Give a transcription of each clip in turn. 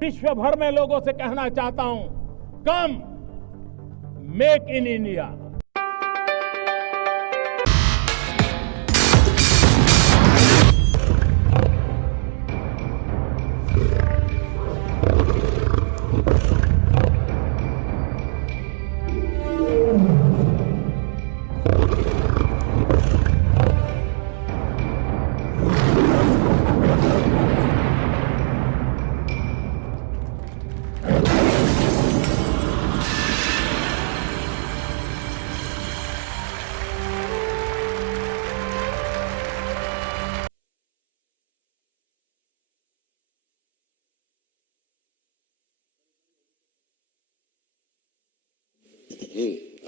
विश्व भर में लोगों से कहना चाहता हूं, कम मेक इन इंडिया।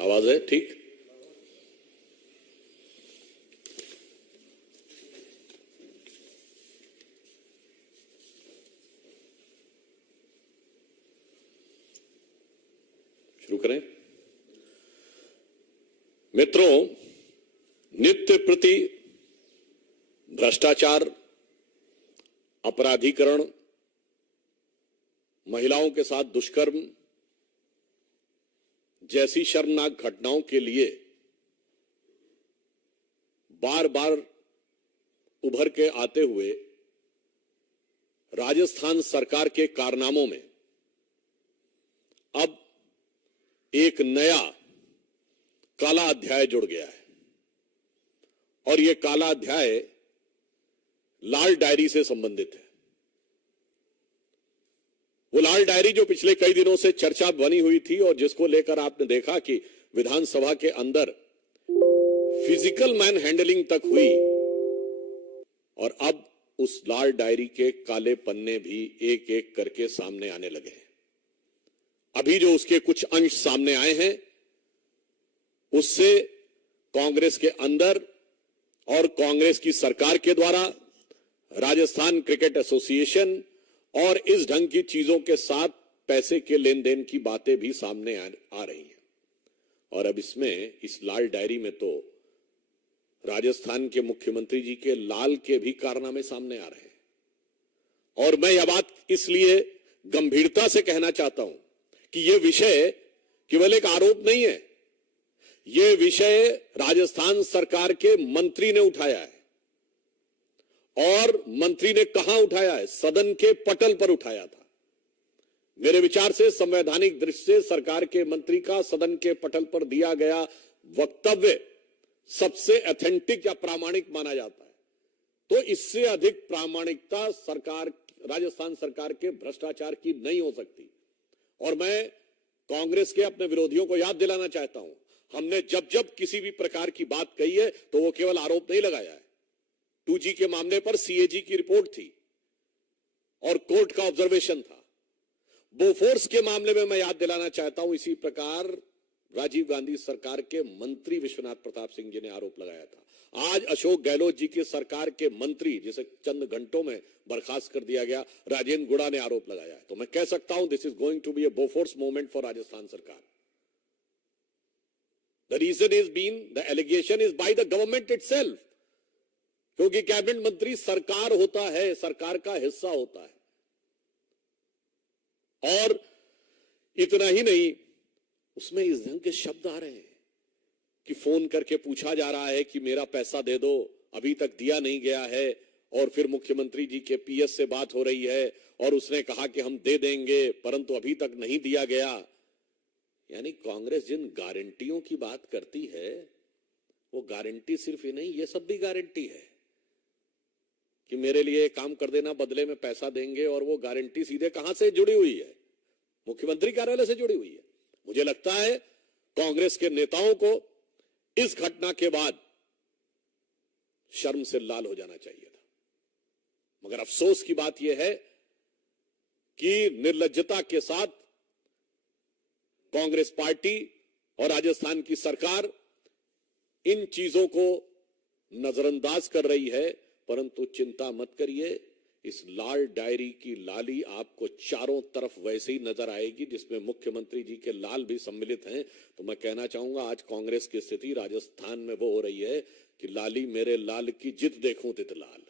आवाज है ठीक। शुरू करें। मित्रों, नित्य प्रति भ्रष्टाचार, अपराधीकरण, महिलाओं के साथ दुष्कर्म जैसी शर्मनाक घटनाओं के लिए बार बार उभर के आते हुए राजस्थान सरकार के कारनामों में अब एक नया काला अध्याय जुड़ गया है। और यह काला अध्याय लाल डायरी से संबंधित है। वो लाल डायरी जो पिछले कई दिनों से चर्चा बनी हुई थी और जिसको लेकर आपने देखा कि विधानसभा के अंदर फिजिकल मैन हैंडलिंग तक हुई, और अब उस लाल डायरी के काले पन्ने भी एक एक करके सामने आने लगे हैं। अभी जो उसके कुछ अंश सामने आए हैं, उससे कांग्रेस के अंदर और कांग्रेस की सरकार के द्वारा राजस्थान क्रिकेट एसोसिएशन और इस ढंग की चीजों के साथ पैसे के लेन देन की बातें भी सामने आ रही हैं। और अब इसमें इस लाल डायरी में तो राजस्थान के मुख्यमंत्री जी के लाल के भी कारनामे सामने आ रहे हैं। और मैं यह बात इसलिए गंभीरता से कहना चाहता हूं कि यह विषय केवल एक आरोप नहीं है। यह विषय राजस्थान सरकार के मंत्री ने उठाया है। और मंत्री ने कहां उठाया है? सदन के पटल पर उठाया था। मेरे विचार से संवैधानिक दृष्टि से सरकार के मंत्री का सदन के पटल पर दिया गया वक्तव्य सबसे ऑथेंटिक या प्रामाणिक माना जाता है। तो इससे अधिक प्रामाणिकता राजस्थान सरकार के भ्रष्टाचार की नहीं हो सकती। और मैं कांग्रेस के अपने विरोधियों को याद दिलाना चाहता हूं, हमने जब जब किसी भी प्रकार की बात कही है तो वो केवल आरोप नहीं लगाया है। 2G के मामले पर CAG की रिपोर्ट थी और कोर्ट का ऑब्जर्वेशन था। बोफोर्स के मामले में मैं याद दिलाना चाहता हूं, इसी प्रकार राजीव गांधी सरकार के मंत्री विश्वनाथ प्रताप सिंह जी ने आरोप लगाया था। आज अशोक गहलोत जी की सरकार के मंत्री, जिसे चंद घंटों में बर्खास्त कर दिया गया, राजेंद्र गुड़ा ने आरोप लगाया है। तो मैं कह सकता हूं this is going to be a Bofors moment for Rajasthan sarkar. The reason is been the allegation is by the government itself, क्योंकि कैबिनेट मंत्री सरकार होता है, सरकार का हिस्सा होता है। और इतना ही नहीं, उसमें इस ढंग के शब्द आ रहे हैं कि फोन करके पूछा जा रहा है कि मेरा पैसा दे दो, अभी तक दिया नहीं गया है। और फिर मुख्यमंत्री जी के PS से बात हो रही है और उसने कहा कि हम दे देंगे, परंतु अभी तक नहीं दिया गया। यानी कांग्रेस जिन गारंटियों की बात करती है, वो गारंटी सिर्फ ही नहीं, ये सब भी गारंटी है कि मेरे लिए काम कर देना, बदले में पैसा देंगे। और वो गारंटी सीधे कहां से जुड़ी हुई है? मुख्यमंत्री कार्यालय से जुड़ी हुई है। मुझे लगता है कांग्रेस के नेताओं को इस घटना के बाद शर्म से लाल हो जाना चाहिए था। मगर अफसोस की बात यह है कि निर्लज्जता के साथ कांग्रेस पार्टी और राजस्थान की सरकार इन चीजों को नजरअंदाज कर रही है। परंतु चिंता मत करिए, इस लाल डायरी की लाली आपको चारों तरफ वैसे ही नजर आएगी, जिसमें मुख्यमंत्री जी के लाल भी सम्मिलित हैं। तो मैं कहना चाहूंगा, आज कांग्रेस की स्थिति राजस्थान में वो हो रही है कि लाली मेरे लाल की जित देखूं तित लाल,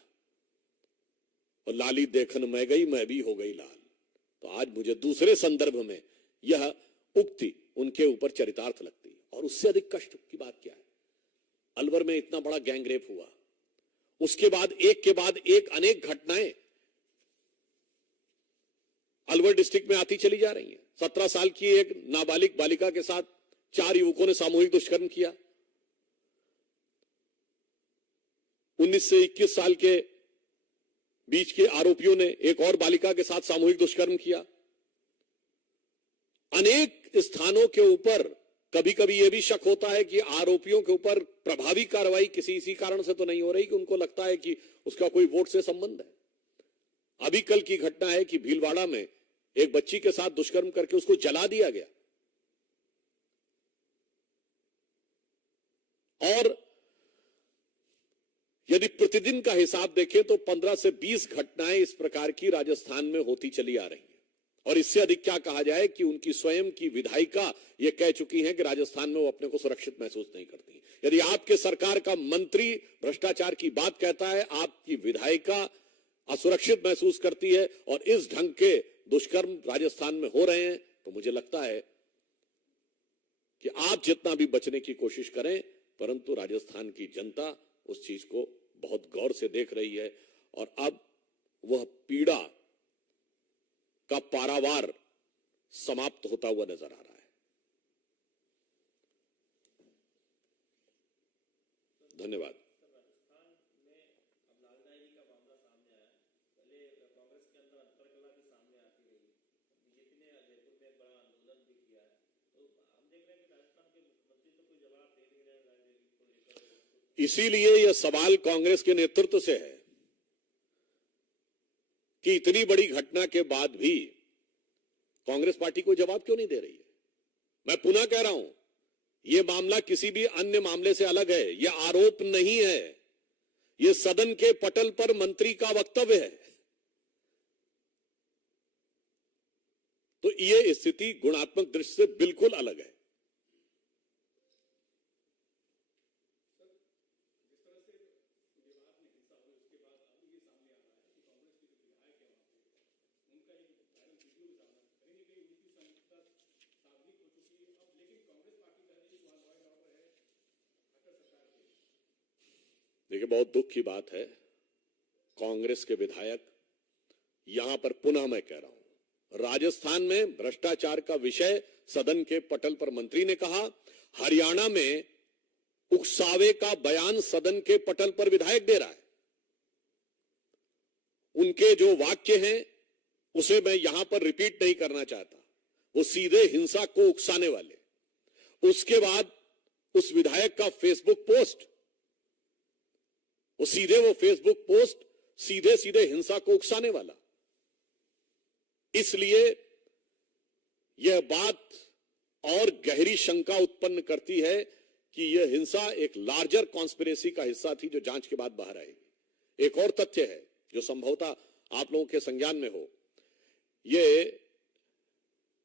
और लाली देखन मैं गई, मैं भी हो गई लाल। तो आज मुझे दूसरे संदर्भ में यह उक्ति उनके ऊपर चरितार्थ लगती है। और उससे अधिक कष्ट की बात क्या है? अलवर में इतना बड़ा गैंगरेप हुआ, उसके बाद एक के बाद एक अनेक घटनाएं अलवर डिस्ट्रिक्ट में आती चली जा रही हैं। 17 साल की एक नाबालिग बालिका के साथ 4 युवकों ने सामूहिक दुष्कर्म किया। 19 से 21 साल के बीच के आरोपियों ने एक और बालिका के साथ सामूहिक दुष्कर्म किया। अनेक स्थानों के ऊपर कभी कभी यह भी शक होता है कि आरोपियों के ऊपर प्रभावी कार्रवाई किसी इसी कारण से तो नहीं हो रही कि उनको लगता है कि उसका कोई वोट से संबंध है। अभी कल की घटना है कि भीलवाड़ा में एक बच्ची के साथ दुष्कर्म करके उसको जला दिया गया। और यदि प्रतिदिन का हिसाब देखें तो 15 से 20 घटनाएं इस प्रकार की राजस्थान में होती चली आ रही हैं। और इससे अधिक क्या कहा जाए कि उनकी स्वयं की विधायिका यह कह चुकी हैं कि राजस्थान में वो अपने को सुरक्षित महसूस नहीं करती। यदि आपके सरकार का मंत्री भ्रष्टाचार की बात कहता है, आपकी विधायिका असुरक्षित महसूस करती है और इस ढंग के दुष्कर्म राजस्थान में हो रहे हैं, तो मुझे लगता है कि आप जितना भी बचने की कोशिश करें, परंतु राजस्थान की जनता उस चीज को बहुत गौर से देख रही है और अब वह पीड़ा का पारावार समाप्त होता हुआ नजर आ रहा है। धन्यवाद। इसीलिए यह सवाल कांग्रेस के नेतृत्व से है कि इतनी बड़ी घटना के बाद भी कांग्रेस पार्टी को जवाब क्यों नहीं दे रही है। मैं पुनः कह रहा हूं, यह मामला किसी भी अन्य मामले से अलग है। यह आरोप नहीं है, यह सदन के पटल पर मंत्री का वक्तव्य है। तो यह स्थिति गुणात्मक दृष्टि से बिल्कुल अलग है। देखिए, बहुत दुख की बात है, कांग्रेस के विधायक यहां पर पुनः मैं कह रहा हूं, राजस्थान में भ्रष्टाचार का विषय सदन के पटल पर मंत्री ने कहा, हरियाणा में उकसावे का बयान सदन के पटल पर विधायक दे रहा है। उनके जो वाक्य हैं उसे मैं यहां पर रिपीट नहीं करना चाहता, वो सीधे हिंसा को उकसाने वाले। उसके बाद उस विधायक का फेसबुक पोस्ट, वो फेसबुक पोस्ट सीधे सीधे हिंसा को उकसाने वाला। इसलिए यह बात और गहरी शंका उत्पन्न करती है कि यह हिंसा एक लार्जर कॉन्स्पिरेसी का हिस्सा थी जो जांच के बाद बाहर आएगी। एक और तथ्य है जो संभवतः आप लोगों के संज्ञान में हो, यह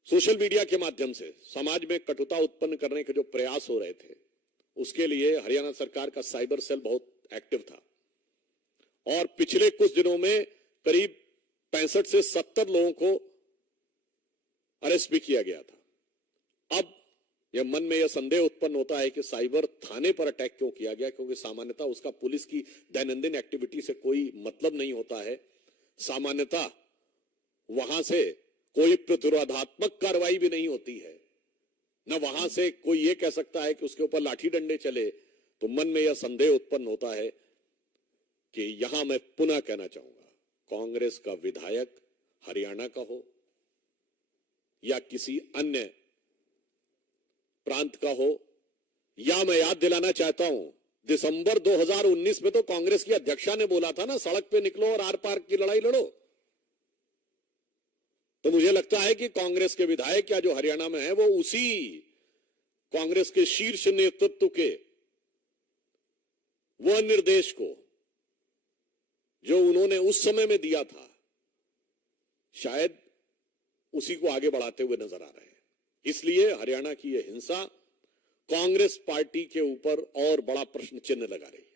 सोशल मीडिया के माध्यम से समाज में कटुता उत्पन्न करने के जो प्रयास हो रहे थे, उसके लिए हरियाणा सरकार का साइबर सेल बहुत एक्टिव था और पिछले कुछ दिनों में करीब 65 से 70 लोगों को अरेस्ट भी किया गया था। अब यह मन में यह संदेह उत्पन्न होता है कि साइबर थाने पर अटैक क्यों किया गया, क्योंकि सामान्यतः उसका पुलिस की दैनंदिन एक्टिविटी से कोई मतलब नहीं होता है। सामान्यतः वहां से कोई प्रतिरोधात्मक कार्रवाई भी नहीं होती है, न वहां से कोई यह कह सकता है कि उसके ऊपर लाठी डंडे चले। तो मन में यह संदेह उत्पन्न होता है कि यहां मैं पुनः कहना चाहूंगा, कांग्रेस का विधायक हरियाणा का हो या किसी अन्य प्रांत का हो, या मैं याद दिलाना चाहता हूं, दिसंबर 2019 में तो कांग्रेस की अध्यक्षा ने बोला था ना, सड़क पे निकलो और आर पार की लड़ाई लड़ो। तो मुझे लगता है कि कांग्रेस के विधायक या जो हरियाणा में है वो उसी कांग्रेस के शीर्ष नेतृत्व के वह निर्देश को जो उन्होंने उस समय में दिया था, शायद उसी को आगे बढ़ाते हुए नजर आ रहे हैं। इसलिए हरियाणा की यह हिंसा कांग्रेस पार्टी के ऊपर और बड़ा प्रश्न चिन्ह लगा रही है।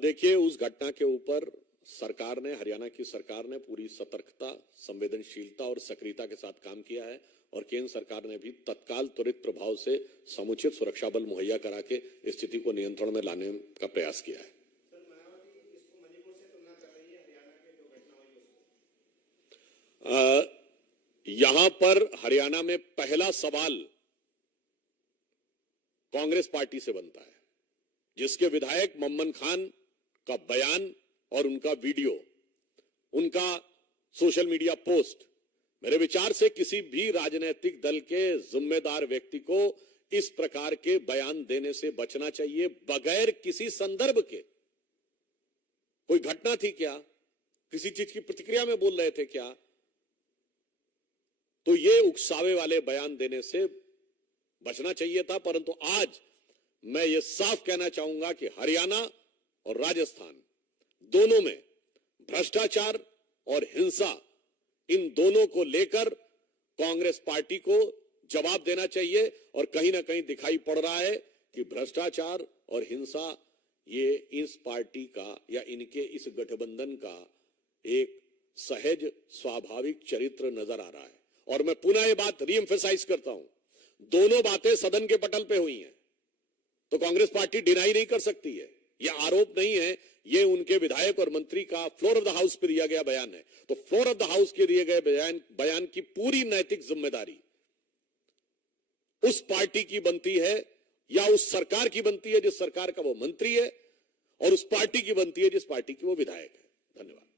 देखिए, उस घटना के ऊपर सरकार ने, हरियाणा की सरकार ने पूरी सतर्कता, संवेदनशीलता और सक्रियता के साथ काम किया है और केंद्र सरकार ने भी तत्काल त्वरित प्रभाव से समुचित सुरक्षा बल मुहैया करा के स्थिति को नियंत्रण में लाने का प्रयास किया है। यहां पर हरियाणा में पहला सवाल कांग्रेस पार्टी से बनता है, जिसके विधायक मम्मन खान का बयान और उनका वीडियो, उनका सोशल मीडिया पोस्ट, मेरे विचार से किसी भी राजनीतिक दल के जिम्मेदार व्यक्ति को इस प्रकार के बयान देने से बचना चाहिए, बगैर किसी संदर्भ के। कोई घटना थी क्या, किसी चीज की प्रतिक्रिया में बोल रहे थे क्या, तो ये उकसावे वाले बयान देने से बचना चाहिए था। परंतु आज मैं ये साफ कहना चाहूंगा कि हरियाणा और राजस्थान दोनों में भ्रष्टाचार और हिंसा, इन दोनों को लेकर कांग्रेस पार्टी को जवाब देना चाहिए। और कहीं ना कहीं दिखाई पड़ रहा है कि भ्रष्टाचार और हिंसा ये इस पार्टी का या इनके इस गठबंधन का एक सहज स्वाभाविक चरित्र नजर आ रहा है। और मैं पुनः ये बात रीएम्फेसाइज करता हूं, दोनों बातें सदन के पटल पे हुई हैं, तो कांग्रेस पार्टी डिनाई नहीं कर सकती है। यह आरोप नहीं है, ये उनके विधायक और मंत्री का फ्लोर ऑफ द हाउस पे दिया गया बयान है। तो फ्लोर ऑफ द हाउस के दिए गए बयान की पूरी नैतिक जिम्मेदारी उस पार्टी की बनती है या उस सरकार की बनती है जिस सरकार का वो मंत्री है, और उस पार्टी की बनती है जिस पार्टी की वो विधायक है। धन्यवाद।